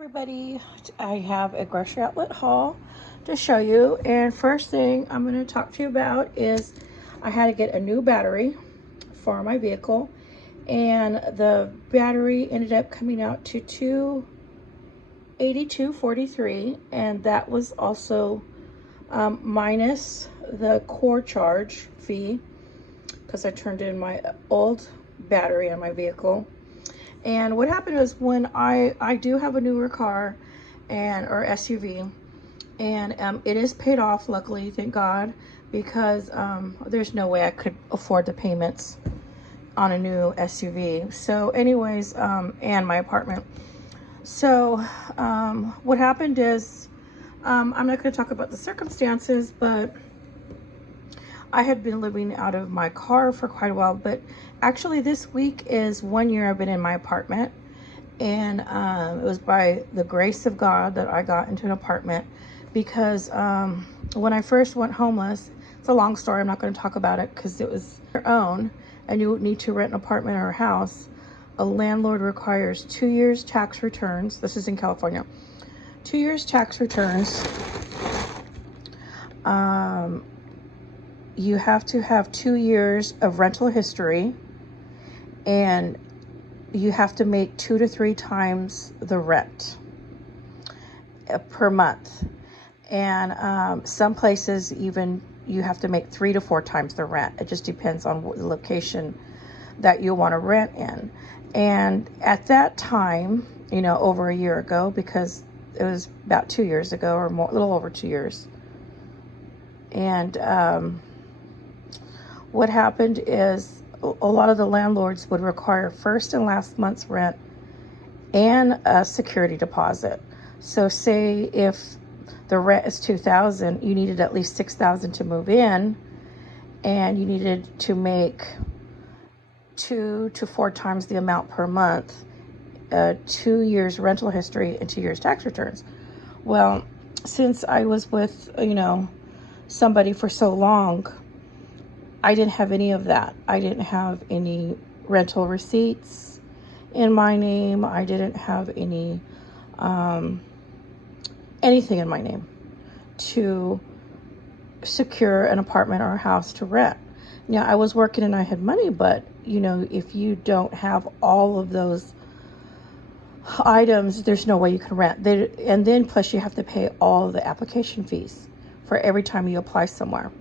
Everybody, I have a grocery outlet haul to show you, and first thing I'm going to talk to you about is I had to get a new battery for my vehicle, and the battery ended up coming out to $282.43, and that was also minus the core charge fee because I turned in my old battery on my vehicle. And what happened was when I do have a newer car or SUV, and it is paid off, luckily, thank God, because there's no way I could afford the payments on a new SUV. So anyways, and my apartment. So what happened is, I'm not going to talk about the circumstances, but I had been living out of my car for quite a while, but actually this week is 1 year I've been in my apartment, and it was by the grace of God that I got into an apartment because when I first went homeless, it's a long story, I'm not going to talk about it because it was your own, and you need to rent an apartment or a house. A landlord requires 2 years tax returns. This is in California. 2 years tax returns. You have to have 2 years of rental history, and you have to make 2 to 3 times the rent per month. And some places even you have to make 3 to 4 times the rent. It just depends on the location that you want to rent in. And at that time, over a year ago, because it was about 2 years ago or more, a little over 2 years. And what happened is a lot of the landlords would require first and last month's rent and a security deposit. So say if the rent is $2,000, you needed at least $6,000 to move in, and you needed to make 2 to 4 times the amount per month, 2 years rental history and 2 years tax returns. Well, since I was with, somebody for so long, I didn't have any of that. I didn't have any rental receipts in my name. I didn't have any anything in my name to secure an apartment or a house to rent. Now, I was working and I had money, but if you don't have all of those items, there's no way you can rent. And then plus you have to pay all the application fees for every time you apply somewhere.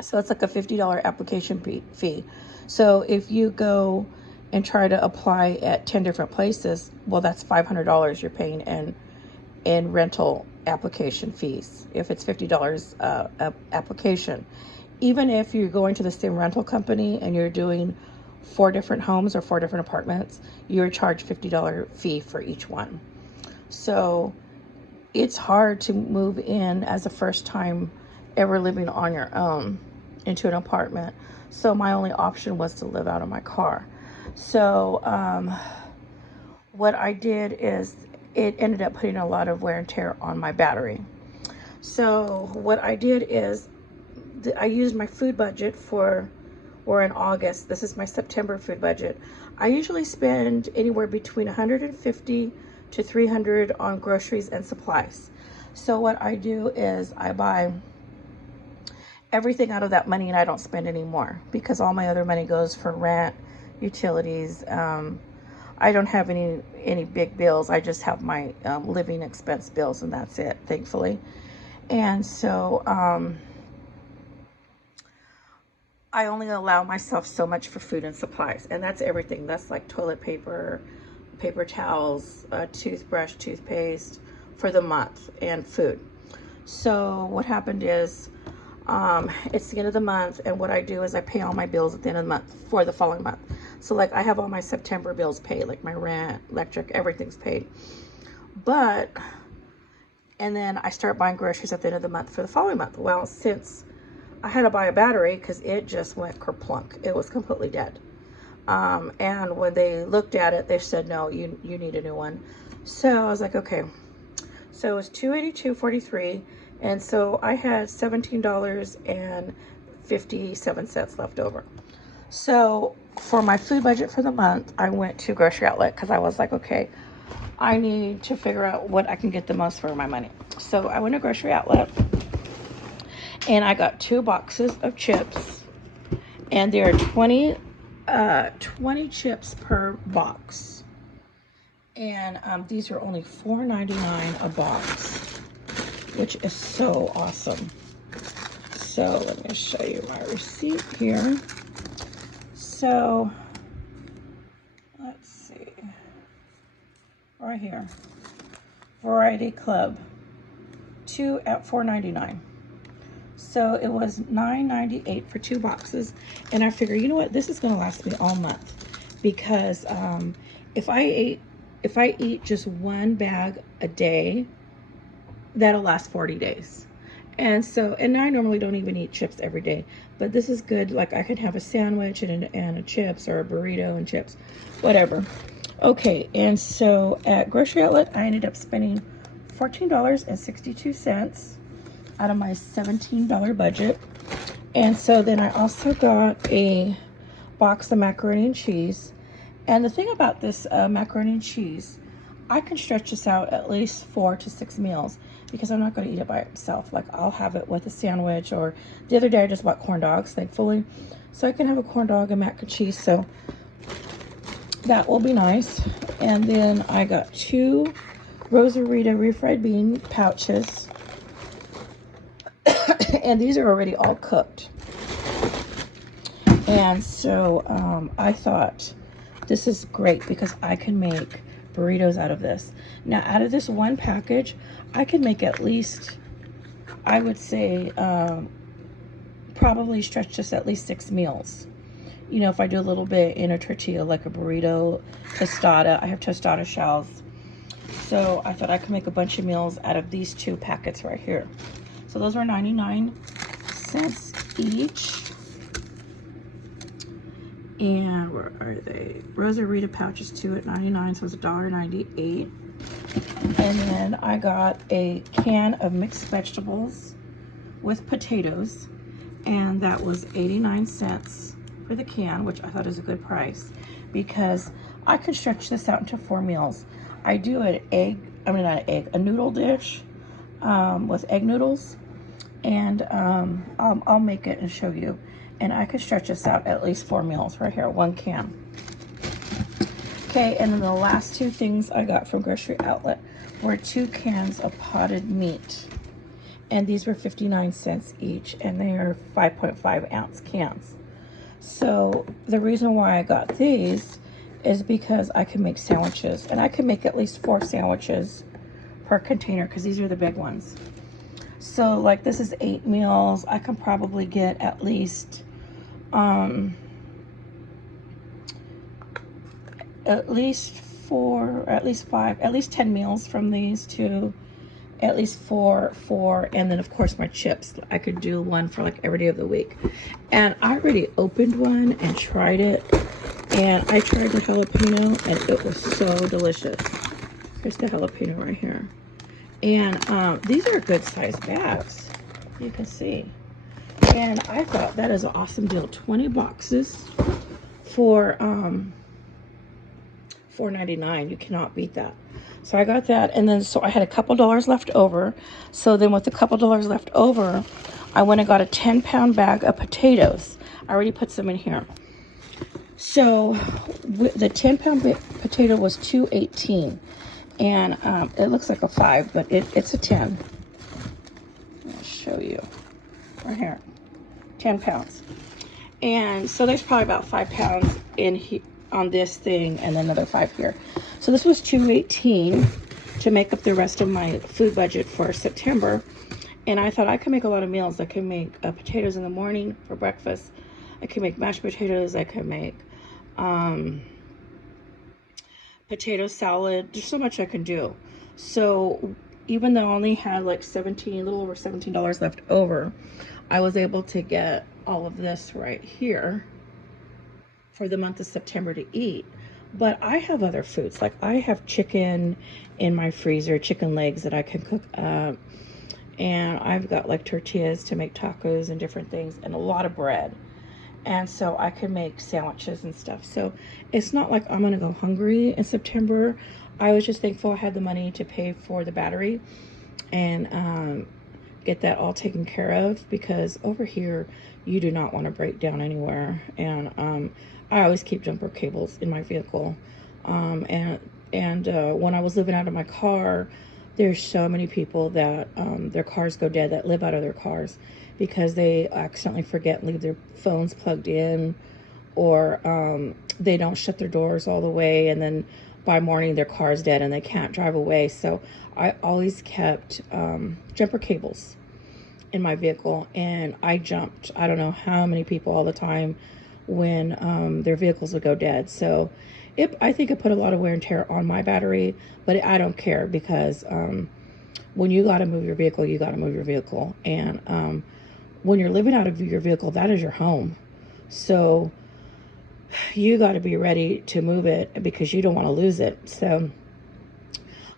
So it's like a $50 application fee. So if you go and try to apply at 10 different places, well, that's $500 you're paying in rental application fees if it's $50 application. Even if you're going to the same rental company and you're doing 4 different homes or 4 different apartments, you're charged $50 fee for each one. So it's hard to move in as a first time ever living on your own into an apartment. So my only option was to live out of my car. So what I did is it ended up putting a lot of wear and tear on my battery. So what I did is I used my food budget we're in August. This is my September food budget. I usually spend anywhere between $150 to $300 on groceries and supplies. So what I do is I buy everything out of that money and I don't spend any more because all my other money goes for rent, utilities. I don't have any big bills. I just have my living expense bills, and that's it, thankfully. And so I only allow myself so much for food and supplies, and that's everything. That's like toilet paper, paper towels, toothbrush, toothpaste for the month, and food. So what happened is it's the end of the month, and what I do is I pay all my bills at the end of the month for the following month. So like I have all my September bills paid, like my rent, electric, everything's paid. And then I start buying groceries at the end of the month for the following month. Well, since I had to buy a battery because it just went kerplunk. It was completely dead. And when they looked at it, they said, no, you need a new one. So I was like, okay. So it was $282.43. And so I had $17.57 left over. So for my food budget for the month, I went to Grocery Outlet because I was like, okay, I need to figure out what I can get the most for my money. So I went to Grocery Outlet and I got 2 boxes of chips, and there are 20 chips per box. And these are only $4.99 a box, which is so awesome. So let me show you my receipt here. So let's see, right here, Variety Club, 2 at $4.99. So it was $9.98 for 2 boxes. And I figure, you know what, this is gonna last me all month, because if I eat just 1 bag a day, that'll last 40 days. And so, and I normally don't even eat chips every day, but this is good. Like I can have a sandwich and a chips, or a burrito and chips, whatever. Okay, and so at Grocery Outlet, I ended up spending $14.62 out of my $17 budget. And so then I also got a box of macaroni and cheese. And the thing about this macaroni and cheese, I can stretch this out at least 4 to 6 meals, because I'm not going to eat it by itself. Like I'll have it with a sandwich, or the other day I just bought corn dogs, thankfully. So I can have a corn dog and mac and cheese, so that will be nice. And then I got 2 Rosarita refried bean pouches. And these are already all cooked. And so I thought this is great because I can make burritos out of this. Now, out of this one package, I can make at least, I would say, probably stretch this at least 6 meals. You know, if I do a little bit in a tortilla, like a burrito, tostada. I have tostada shells. So I thought I could make a bunch of meals out of these 2 packets right here. So those were 99 cents each. And where are they? Rosarita pouches, 2 at 99, so it's $1.98. And then I got a can of mixed vegetables with potatoes, and that was 89 cents for the can, which I thought is a good price, because I could stretch this out into 4 meals. I do a noodle dish with egg noodles, and I'll make it and show you. And I could stretch this out at least 4 meals right here, 1 can. Okay, and then the last 2 things I got from Grocery Outlet were 2 cans of potted meat. And these were 59 cents each, and they are 5.5 ounce cans. So the reason why I got these is because I can make sandwiches, and I can make at least 4 sandwiches per container, because these are the big ones. So like this is 8 meals. I can probably get at least 10 meals from these 2, at least 4, and then of course my chips. I could do 1 for like every day of the week. And I already opened one and tried it, and I tried the jalapeno, and it was so delicious. Here's the jalapeno right here. And these are good sized bags, you can see. And I thought that is an awesome deal. 20 boxes for $4.99. You cannot beat that. So I got that, and then so I had a couple dollars left over. So then with a couple dollars left over, I went and got a 10-pound bag of potatoes. I already put some in here. So the 10-pound potato was $2.18, and it looks like a 5, but it's a 10. I'll show you right here. 10 pounds. And so there's probably about 5 pounds in here on this thing, and then another 5 here. So this was $2.18 to make up the rest of my food budget for September. And I thought I could make a lot of meals. I could make potatoes in the morning for breakfast. I could make mashed potatoes. I could make potato salad. There's so much I can do. So even though I only had like a little over $17 left over, I was able to get all of this right here for the month of September to eat. But I have other foods. Like I have chicken in my freezer, chicken legs that I can cook up. And I've got like tortillas to make tacos and different things, and a lot of bread. And so I can make sandwiches and stuff. So it's not like I'm gonna go hungry in September. I was just thankful I had the money to pay for the battery and get that all taken care of, because over here you do not want to break down anywhere. And I always keep jumper cables in my vehicle. When I was living out of my car, there's so many people that their cars go dead, that live out of their cars because they accidentally forget and leave their phones plugged in, or they don't shut their doors all the way, and then by morning their car's dead and they can't drive away. So I always kept jumper cables in my vehicle, and I jumped I don't know how many people all the time when their vehicles would go dead. So I think it put a lot of wear and tear on my battery, but I don't care, because when you got to move your vehicle, you got to move your vehicle. And when you're living out of your vehicle, that is your home. So you got to be ready to move it, because you don't want to lose it. So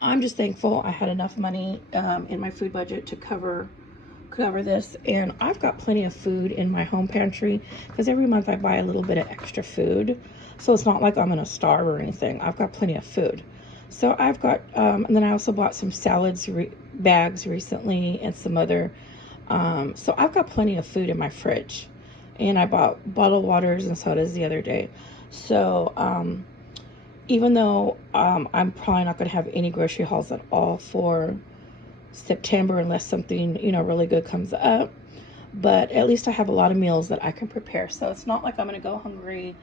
I'm just thankful I had enough money in my food budget to cover this. And I've got plenty of food in my home pantry, because every month I buy a little bit of extra food. So it's not like I'm gonna starve or anything. I've got plenty of food. So I've got, and then I also bought some salads bags recently, and some other, so I've got plenty of food in my fridge. And I bought bottled waters and sodas the other day. So even though I'm probably not going to have any grocery hauls at all for September, unless something, really good comes up, but at least I have a lot of meals that I can prepare. So it's not like I'm going to go hungry.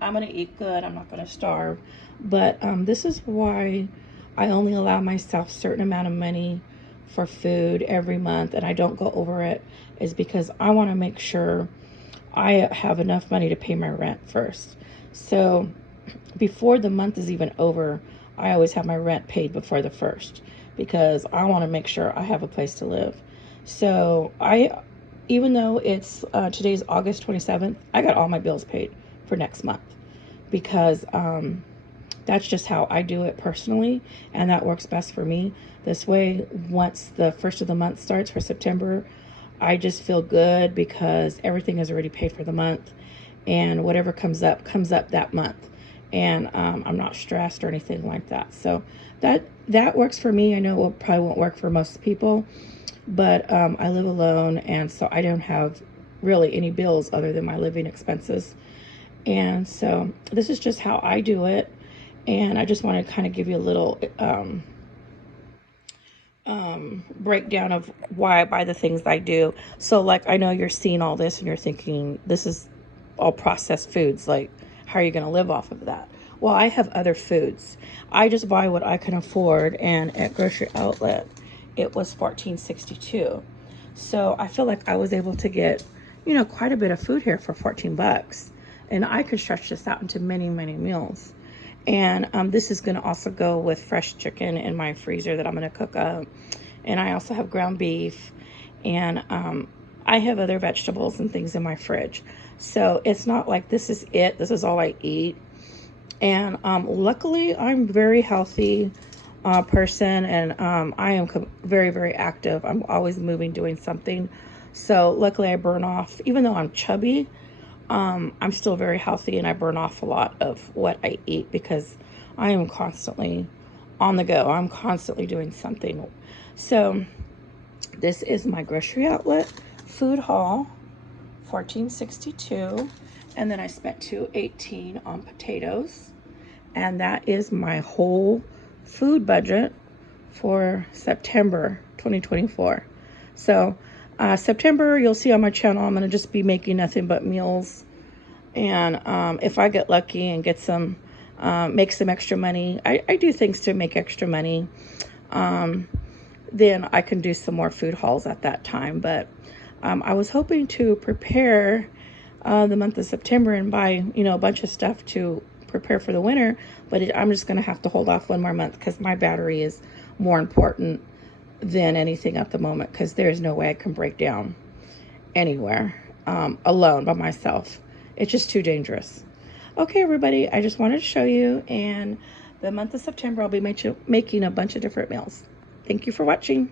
I'm going to eat good. I'm not going to starve. But this is why I only allow myself a certain amount of money for food every month, and I don't go over it, is because I want to make sure I have enough money to pay my rent first. So before the month is even over, I always have my rent paid before the first, because I want to make sure I have a place to live. So even though it's today's August 27th, I got all my bills paid for next month, because that's just how I do it personally, and that works best for me. This way, once the first of the month starts for September, I just feel good, because everything is already paid for the month, and whatever comes up that month. And I'm not stressed or anything like that. So that works for me. I know it probably won't work for most people, but I live alone, and so I don't have really any bills other than my living expenses. And so this is just how I do it. And I just want to kind of give you a little breakdown of why I buy the things I do. So like, I know you're seeing all this and you're thinking, this is all processed foods. Like, how are you going to live off of that? Well, I have other foods. I just buy what I can afford. And at Grocery Outlet, it was $14.62. So I feel like I was able to get, quite a bit of food here for 14 bucks. And I could stretch this out into many, many meals. And this is going to also go with fresh chicken in my freezer that I'm going to cook up. And I also have ground beef. And I have other vegetables and things in my fridge. So it's not like this is it. This is all I eat. And luckily, I'm a very healthy person. And I am very, very active. I'm always moving, doing something. So luckily, I burn off. Even though I'm chubby, I'm still very healthy, and I burn off a lot of what I eat, because I am constantly on the go. I'm constantly doing something. So this is my Grocery Outlet food haul, $14.62, and then I spent $2.18 on potatoes, and that is my whole food budget for September 2024. So September, you'll see on my channel, I'm going to just be making nothing but meals. And if I get lucky and get some, make some extra money, I do things to make extra money. Then I can do some more food hauls at that time. But I was hoping to prepare the month of September and buy, a bunch of stuff to prepare for the winter. But I'm just going to have to hold off one more month, because my battery is more important than anything at the moment, because there's no way I can break down anywhere alone by myself. It's just too dangerous. Okay, everybody, I just wanted to show you, and the month of September I'll be making a bunch of different meals. Thank you for watching.